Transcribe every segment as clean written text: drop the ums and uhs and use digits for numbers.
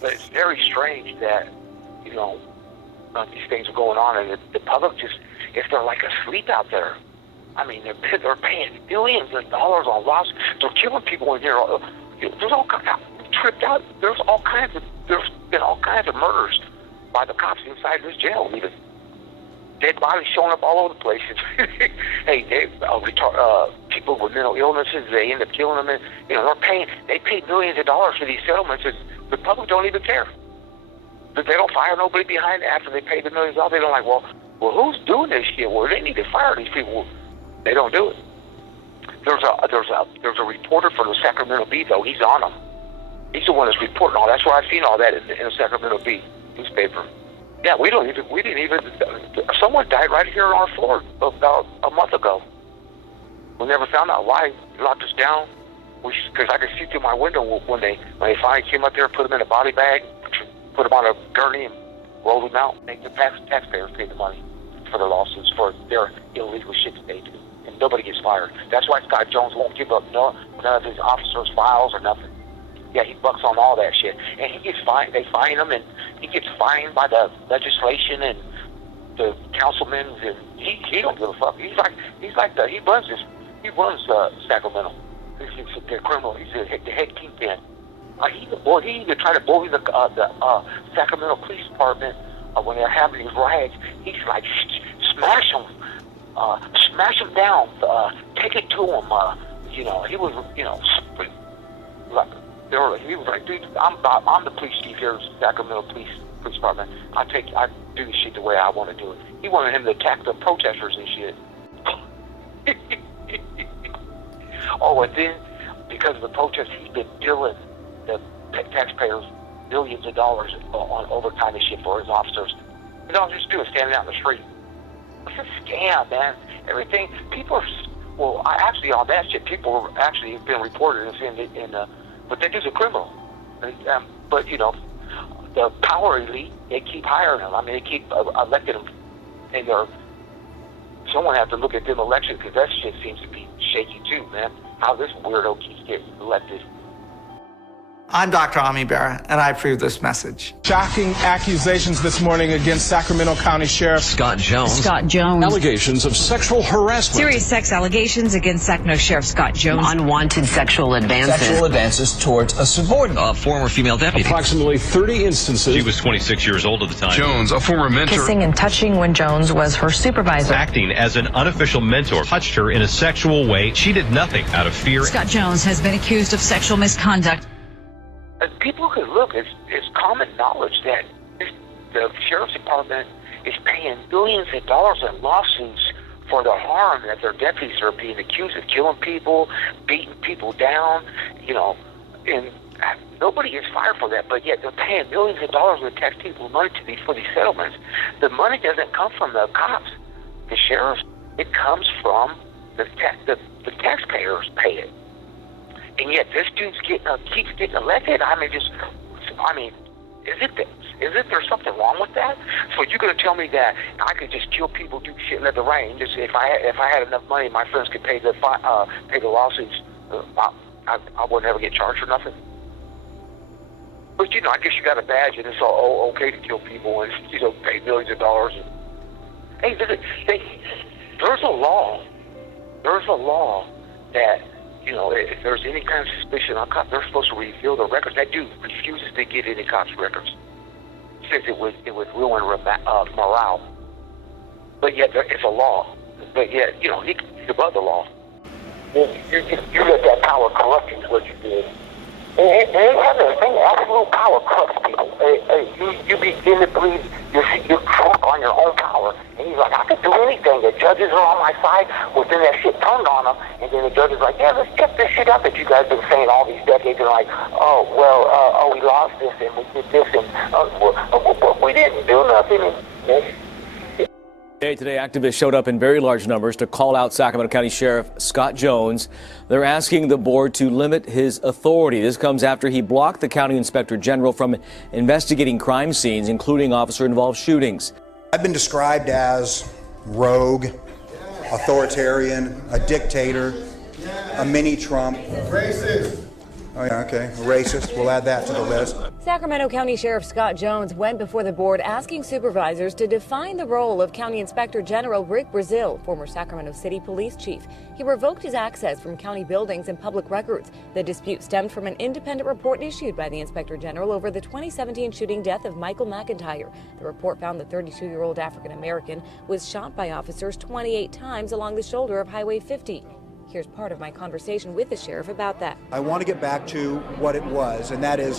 But it's very strange that, these things are going on, and the public just, if they're like asleep out there. I mean, they're paying billions of dollars on lawsuits. They're killing people in here. There's all kinds of tripped out. There's been all kinds of murders by the cops inside this jail. Even dead bodies showing up all over the place. Hey, people with mental illnesses, they end up killing them. And, they pay millions of dollars for these settlements, and the public don't even care. They don't fire nobody behind after they pay the millions of dollars. They don't like, well, who's doing this shit? Well, they need to fire these people. They don't do it. There's a reporter for the Sacramento Bee, though. He's on them. He's the one that's reporting all. That's where I've seen all that in the Sacramento Bee newspaper. Yeah, we didn't even. Someone died right here on our floor about a month ago. We never found out why. They locked us down. Because I could see through my window when they finally came up there, put them in a body bag, put them on a gurney, and rolled them out. Make the taxpayers pay the money for their lawsuits for their illegal shit that they do, and nobody gets fired. That's why Scott Jones won't give up none of his officers' files or nothing. Yeah, he bucks on all that shit, and he gets fined. They fine him, and he gets fined by the legislation and the councilmen, and he don't give a fuck. He runs Sacramento. He's a criminal. He's the head kingpin. He even tried to bully the Sacramento Police Department when they're having these riots. He's like, smash them down, take it to them. He was, he was like, dude, I'm the police chief here at Sacramento Police Department. I do this shit the way I want to do it. He wanted him to attack the protesters and shit. Oh, and then because of the protests, he's been billing the taxpayers millions of dollars on overtime and shit for his officers. They don't just do it standing out in the street. It's a scam, man. Everything people are actually on that shit. People are actually been reported as but that is a criminal. But the power elite, they keep hiring them. I mean, they keep electing them, and someone has to look at them elections because that shit seems to be shaky too, man. How this weirdo keeps getting elected. I'm Dr. Ami Berra, and I approve this message. Shocking accusations this morning against Sacramento County Sheriff Scott Jones. Scott Jones. Allegations of sexual harassment. Serious sex allegations against Sacramento Sheriff Scott Jones. Unwanted sexual advances. Sexual advances towards a subordinate. A former female deputy. Approximately 30 instances. She was 26 years old at the time. Jones, a former mentor. Kissing and touching when Jones was her supervisor. Acting as an unofficial mentor. Touched her in a sexual way. She did nothing out of fear. Scott Jones has been accused of sexual misconduct. People could look. It's common knowledge that the sheriff's department is paying billions of dollars in lawsuits for the harm that their deputies are being accused of killing people, beating people down, and nobody gets fired for that. But yet they're paying millions of dollars of tax people's money for these settlements. The money doesn't come from the cops, the sheriffs. It comes from the taxpayers pay it. And yet this dude's keeps getting elected. Isn't there something wrong with that? So you're going to tell me that I could just kill people, do shit, let the rain? Just if I had enough money, my friends could pay the lawsuits. I would never get charged for nothing. But I guess you got a badge and it's all okay to kill people and pay millions of dollars. Hey, there's a law. There's a law that. If there's any kind of suspicion on cops, they're supposed to reveal the records. That dude refuses to get any cops' records. Says it would ruin morale. But yet it's a law. But yet, he's above the law. You let that power corrupt you is what you did. And they have that thing, absolute power corrupts people. You begin to believe you're drunk on your own power. And he's like, I could do anything. The judges are on my side. Well, then that shit turned on them. And then the judge is like, yeah, let's check this shit out that you guys have been saying all these decades. And like, we lost this and we did this. And we didn't do nothing. Today, activists showed up in very large numbers to call out Sacramento County Sheriff Scott Jones. They're asking the board to limit his authority. This comes after he blocked the county inspector general from investigating crime scenes, including officer-involved shootings. I've been described as rogue, authoritarian, a dictator, a mini Trump, Oh, yeah, okay. Racist. We'll add that to the list. Sacramento County Sheriff Scott Jones went before the board asking supervisors to define the role of County Inspector General Rick Brazil, former Sacramento City Police Chief. He revoked his access from county buildings and public records. The dispute stemmed from an independent report issued by the Inspector General over the 2017 shooting death of Michael McIntyre. The report found the 32-year-old African-American was shot by officers 28 times along the shoulder of Highway 50. Here's part of my conversation with the sheriff about that. I want to get back to what it was, and that is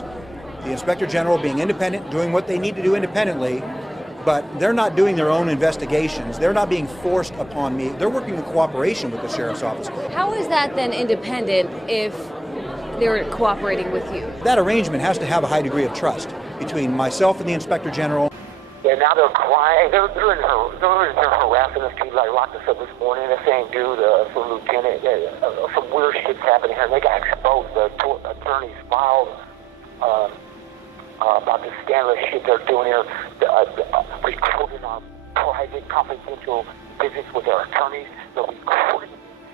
the Inspector General being independent, doing what they need to do independently, but they're not doing their own investigations. They're not being forced upon me. They're working in cooperation with the sheriff's office. How is that then independent if they're cooperating with you? That arrangement has to have a high degree of trust between myself and the Inspector General. Yeah, now they're crying. They're harassing us too. Like locked us up this morning. They're saying, dude, some lieutenant, some weird shit's happening here. And they got exposed. The attorneys filed about the scandalous shit they're doing here, recording our private, confidential visits with their attorneys. They're recording.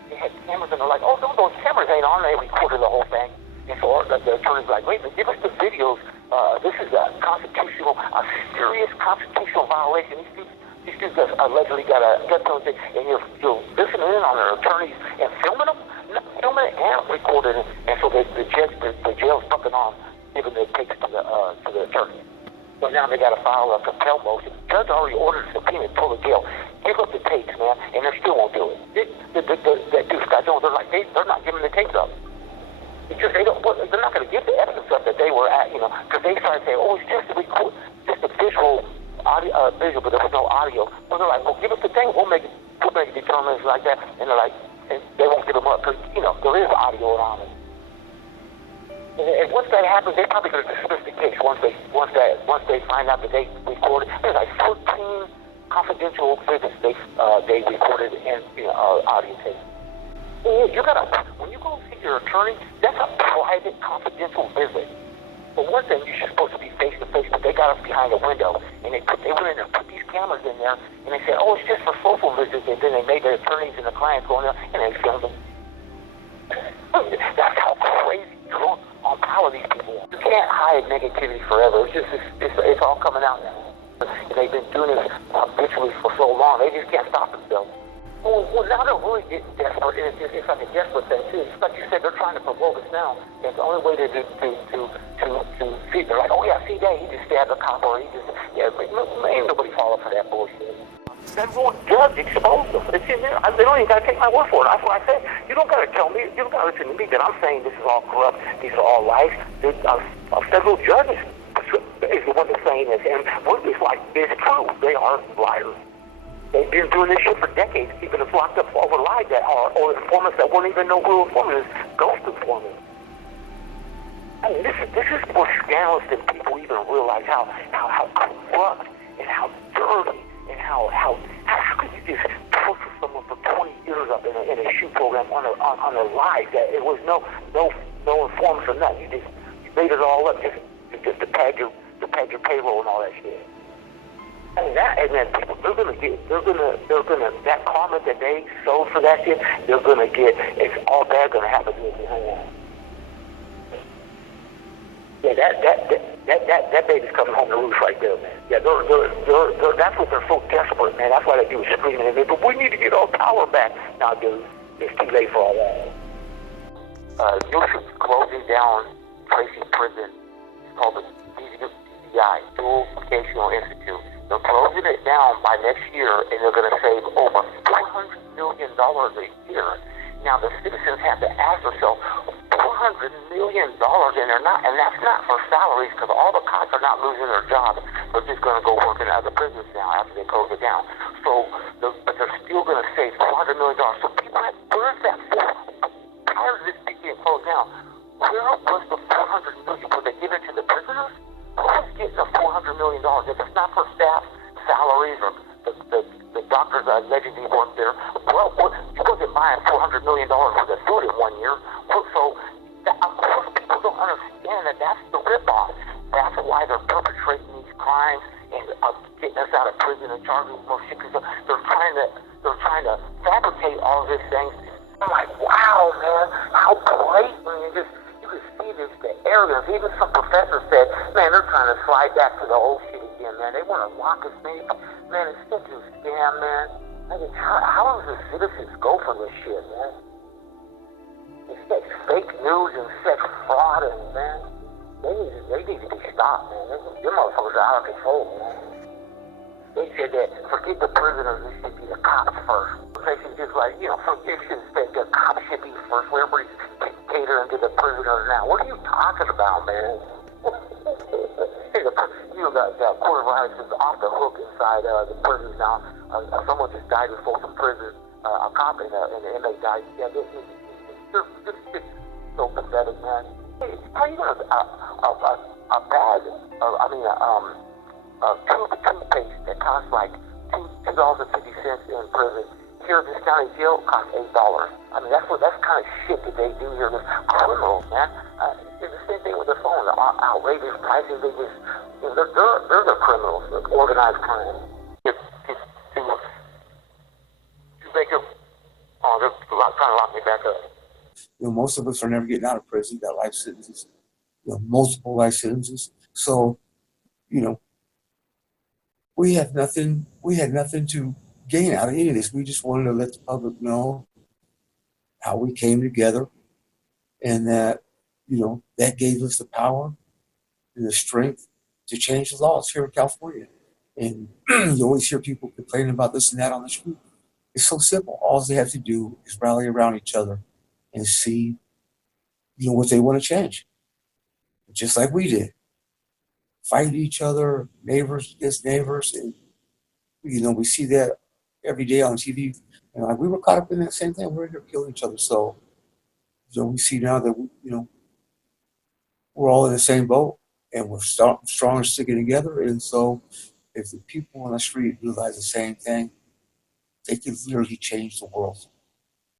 They had cameras, and they're like, oh, those cameras ain't on. They recorded the whole thing. And so the attorney's like, wait, give us the videos. This is a serious constitutional violation. These dudes allegedly got a death penalty, and you're listening in on their attorneys and filming them, and recording it. And so the jail's fucking on, giving the tapes to the attorney. So now they got to file a compel motion. The judge already ordered a subpoena to pull the jail. Give up the tapes, man, and they still won't do it. That dude Scott Jones, they're not giving the tapes up. Because they're not going to give the evidence up that they were at, because they started saying, oh, it's just a visual, but there was no audio. So they're like, well, give us the thing, we'll make it determinants like that. And they're like, and they won't give them up because, there is audio on it. And once that happens, they're probably going to dismiss the case once they find out that they recorded. There's like 14 confidential visits they recorded in audio tape. When you go see your attorney, that's a private, confidential visit. For one thing, you're supposed to be face-to-face, but they got us behind a window, and they went in there, put these cameras in there, and they said, oh, it's just for social visits, and then they made the attorneys and the clients go in there, and they filmed them. That's how crazy drunk on power these people are. You can't hide negativity forever. It's all coming out now. And they've been doing this habitually for so long, they just can't stop themselves. Well, now they're really getting desperate, and it's like a desperate thing, too. It's like you said, they're trying to provoke us now. And the only way to see, they're like, oh, yeah, see that? He just stabbed a cop, or he just, ain't nobody falling for that bullshit. Federal judge exposed them. It's in there. They don't even got to take my word for it. That's what I said. You don't got to tell me, you don't got to listen to me that I'm saying this is all corrupt, these are all lies. A federal judge is the one that's saying this, and it's like, it's true. They are liars. They've been doing this shit for decades, keeping us locked up over lies that are, or informants that won't even know who informants is, ghost informants. I mean, this is more scandalous than people even realize how corrupt and how dirty and how could you just torture someone for 20 years up in a shoot program on a lie that it was no informants or nothing. You made it all up just to pad your payroll and all that shit. And then people, that karma that they sold for that shit, they're gonna get. It's all bad gonna happen to them. Yeah, that baby's coming home to roost right there, man. Yeah, that's what they're so desperate, man. That's why they do is screaming at me. But we need to get our power back. Now, dude, it's too late for all that. Newsom's closing down Tracy Prison. It's called the DVI, Dual Vocational Institute. They're closing it down by next year, and they're going to save over $400 million a year. Now, the citizens have to ask themselves, $400 million, and that's not for salaries, because all the cops are not losing their jobs. They're just going to go work in other prisons now after they close it down. But they're still going to save $400 million. So people have, where's that for? Prior to this being closed down, where was the $400 million? Were they given to the prisoners? Who's getting the $400 million? If it's not for staff salaries or the doctors that allegedly work there, well, you wasn't buying $400 million worth of food in 1 year. So, of course, people don't understand that that's the ripoff. That's why they're perpetrating these crimes and getting us out of prison and charging us more shit, because they're trying to fabricate all of these things. I'm like, wow, man, how blatant. You can see just the arrogance. Even some professors said, man, they're trying to slide back to the old shit again, man. They want to lock us, man. It's such a scam, man. I mean, how does the citizens go for this shit, man? It's such fake news and such fraud, and man, they need to be stopped, man. Them motherfuckers are out of control, man. They said that forget the prisoners, it should be the cops first. Basically, just like, forget that the cops should be first. Everybody's catering to the prisoners now. What are you talking about, man? The coronavirus is off the hook inside the prisons now. Someone just died in Folsom prison. A cop and an inmate died. Yeah, this is so pathetic, man. Hey, how you gonna a bag? Toothpaste that costs like $2.50 in prison. Here in this county jail costs $8. I mean, that's kind of shit that they do here. They're criminals, man. It's the same thing with the phone. The outrageous prices. They're the criminals. They're organized crime. To make them, they're trying to lock me back up. Most of us are never getting out of prison. Got life sentences, multiple life sentences. So, we had nothing to gain out of any of this. We just wanted to let the public know how we came together, and that, that gave us the power and the strength to change the laws here in California. And you always hear people complaining about this and that on the street. It's so simple. All they have to do is rally around each other and see, what they want to change. Just like we did. Fight each other, neighbors against neighbors, and we see that every day on TV. And we were caught up in that same thing. We're here killing each other. So we see now that we're all in the same boat, and we're strong and sticking together. And so, if the people on the street realize the same thing, they can literally change the world.